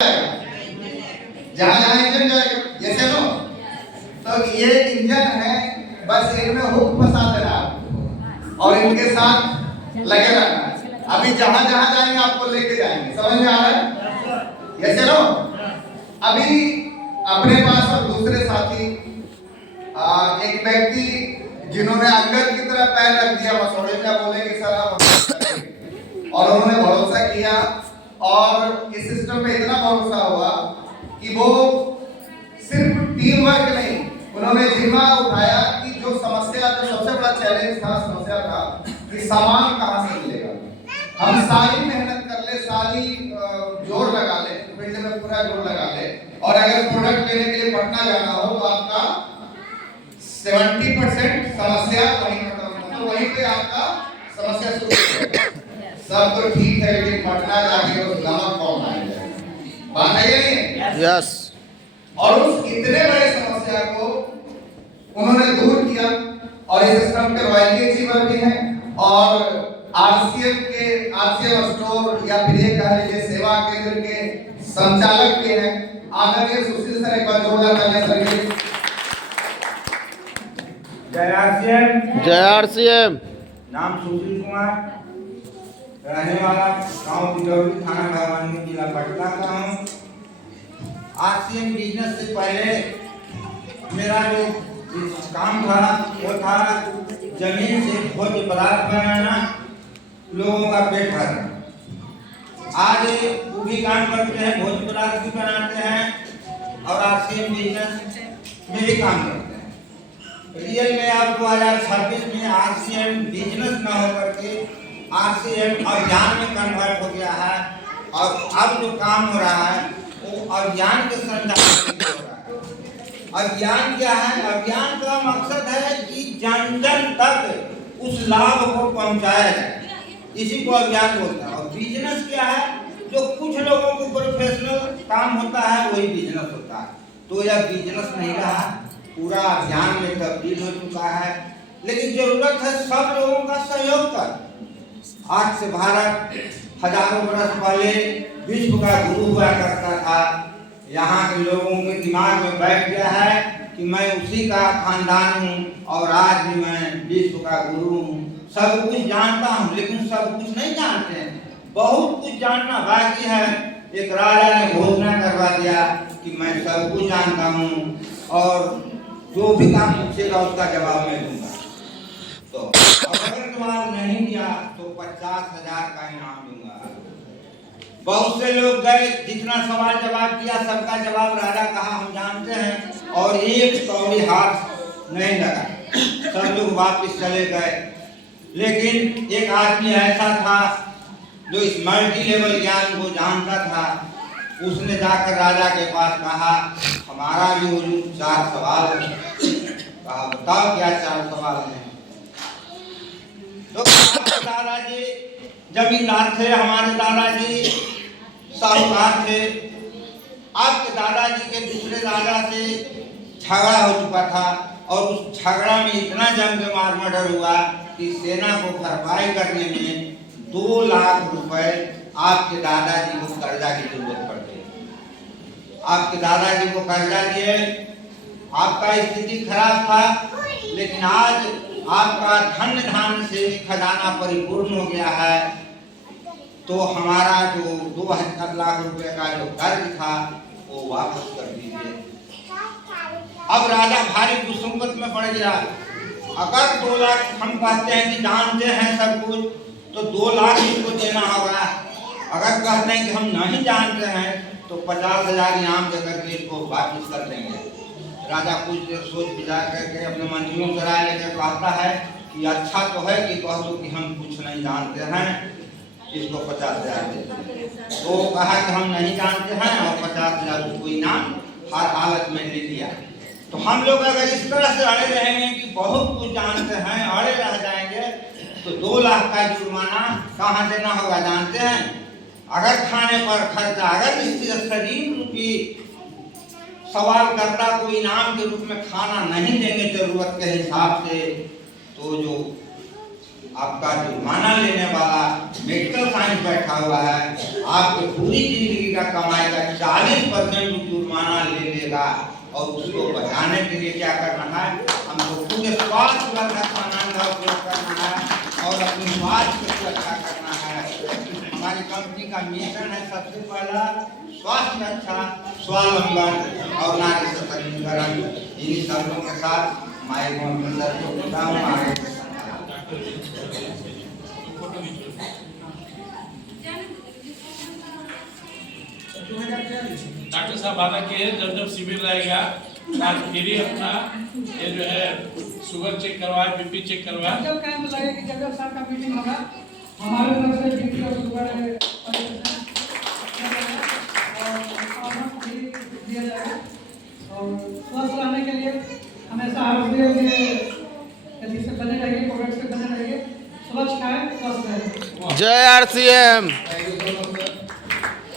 जहाँ जहाँ इंजन जाएगा, जैसे नो तो ये इंजन है, बस इनमें हुक फंसा देना आपको और इनके साथ लगे रहना। अभी जहाँ जहाँ जाएंगे आपको लेके जाएंगे, समझ में आ रहा है? जैसे नो अभी अपने पास और दूसरे साथी एक व्यक्ति जिन्होंने अंगद की तरह पैर रख दिया मसौड़े में, बोले कि सर आप, और उन्होंने भरोसा किया और इस सिस्टम पे इतना भरोसा हुआ कि वो सिर्फ टीम वर्क नहीं, उन्होंने जिम्मा उठाया कि जो समस्या, जो सबसे बड़ा चैलेंज था, समस्या था कि सामान कहाँ से मिलेगा। हम सारी मेहनत कर ले, सारी जोर लगा ले, फील्ड में पूरा जोर लगा ले, और अगर प्रोडक्ट लेने के लिए पटना जाना हो तो आपका 70% समस्या वहीं खत्म होगी, तो वहीं पे आपका समस्या शुरू हो जाएगी। सब तो ठीक है, लेकिन पटना जाके उस नमक कौन आएगा? बात है या नहीं? यस। और उस इतने बड़े समस्या को उन्होंने दूर किया और इस सिस्टम के रॉयल्टी अचीवर भी हैं और आरसीएम स्टोर या फिर ये कह लीजिए सेवा केंद्र के संचालक भी हैं। आदरणीय सुशील सर, एक बार जोरदार तालियां सर के। जय आरसीएम। जय आरसीएम। नाम सुशील कुमार, रहने वाला गांव बिदौरी, थाना भवानी, जिला पटना का हूँ। आरसीएम बिजनेस से पहले मेरा जो काम था वो था जमीन से भोज्य पदार्थ बनाना, लोगों का पेट भरना। आज वो भी काम करते हैं, भोज्य पदार्थ भी बनाते हैं और आरसीएम बिजनेस में भी काम करते हैं। रियल में अब 2026 में आरसीएम बिजनेस न होकर के आरसीएम अभियान में कन्वर्ट हो गया है और अब जो काम हो रहा है वो अभियान के संचालन में हो रहा है। अभियान क्या है? अभियान का मकसद है कि जन जन तक उस लाभ को पहुंचाया जाए, इसी को अभियान बोलते हैं। और बिजनेस क्या है? जो कुछ लोगों को प्रोफेशनल काम होता है वही बिजनेस होता है। तो यह बिजनेस नहीं रहा, पूरा अभियान में तब्दील हो चुका है। लेकिन जरूरत है सब लोगों का सहयोग का। आज से भारत हजारों वर्ष पहले विश्व का गुरु हुआ करता था। यहाँ के लोगों के दिमाग में बैठ गया है कि मैं उसी का खानदान हूँ और आज भी मैं विश्व का गुरु हूँ। सब कुछ जानता हूँ, लेकिन सब कुछ नहीं जानते हैं, बहुत कुछ जानना बाकी है। एक राजा ने घोषणा करवा दिया कि मैं सब कुछ जानता हूँ और जो भी काम पूछेगा उसका जवाब मैं दूंगा। तो अगर जवाब नहीं दिया तो 50,000 का इनाम दूंगा। बहुत से लोग गए, जितना सवाल जवाब किया सबका जवाब राजा कहा हम जानते हैं और एक कौड़ी हाथ नहीं लगा, सब लोग वापस चले गए। लेकिन एक आदमी ऐसा था जो इस मल्टी लेवल ज्ञान को जानता था। उसने जाकर राजा के पास कहा हमारा भी वजूद 4 सवाल है। कहा बताओ क्या 4 सवाल हैं? तो दादाजी जमींदार थे, हमारे दादाजी साहूकार थे। आपके दादाजी के दूसरे दादा से झगड़ा हो चुका था और उस झगड़ा में इतना जम के मार मर्डर हुआ कि सेना को भरपाई करने में 2 लाख रुपए आपके दादाजी को कर्जा की जरूरत पड़ गई। आपके दादाजी को कर्जा दिए, आपका स्थिति खराब था, लेकिन आज आपका धन धान्य से खजाना परिपूर्ण हो गया है। तो हमारा जो 2 लाख रुपए का जो कर्ज था वो वापस कर दीजिए। अब राजा भारी मुसीबत में पड़ गया। अगर 2 लाख हम कहते हैं कि जानते हैं सब कुछ तो 2 लाख इनको देना होगा। अगर कहते हैं कि हम नहीं जानते हैं तो 50,000 इनाम देकर के इसको वापस कर देंगे। राजा कुछ देर सोच विचार करके अपने मंत्रियों से राय लेकर कहता है कि अच्छा तो है कि कह दो कि हम कुछ नहीं जानते हैं, इसको 50,000 दे। तो कहा कि हम नहीं जानते हैं और 50,000 को इनाम हर हालत में ले लिया। तो हम लोग अगर इस तरह से अड़े रहेंगे कि बहुत कुछ जानते हैं, अड़े रह जाएंगे, तो 2 लाख का जुर्माना कहाँ देना होगा जानते हैं? अगर खाने पर खर्चा, अगर इस शरीर रूपी सवालकर्ता को इनाम के रूप में खाना नहीं देंगे जरूरत के हिसाब से, तो जो आपका जुर्माना लेने वाला मेडिकल साइंस बैठा हुआ है, आपके पूरी जिंदगी का कमाई का 40% जुर्माना ले लेगा। और उसको बचाने के लिए क्या करना है, हमको पूरे स्वास्थ्य वर्धक सामान का उपयोग करना है और अपनी स्वास्थ्य की रक्षा करना है। हमारी कंपनी का मिशन है सबसे पहला स्वास्थ्य रक्षा, स्वावलंबन और नारी सशक्तिकरण। इन्हीं शब्दों के साथ हमारे मंदिर को पूरा आगे डॉक्टर साहब वादा किए हैं जब शिविर रहेगा आज फिर ही अपना ये जो है शुगर चेक करवाए, बीपी चेक करवाए। जब कैंप लगेगी, जब साहब का मीटिंग होगा, हमारे तरफ से बीपी और शुगर दिया जाएगा। और स्वस्थ रहने के लिए हमेशा से बने रहिए, प्रोडक्ट से बने रहिए, स्वच्छ खाएं, स्वस्थ रहें। जय RCM।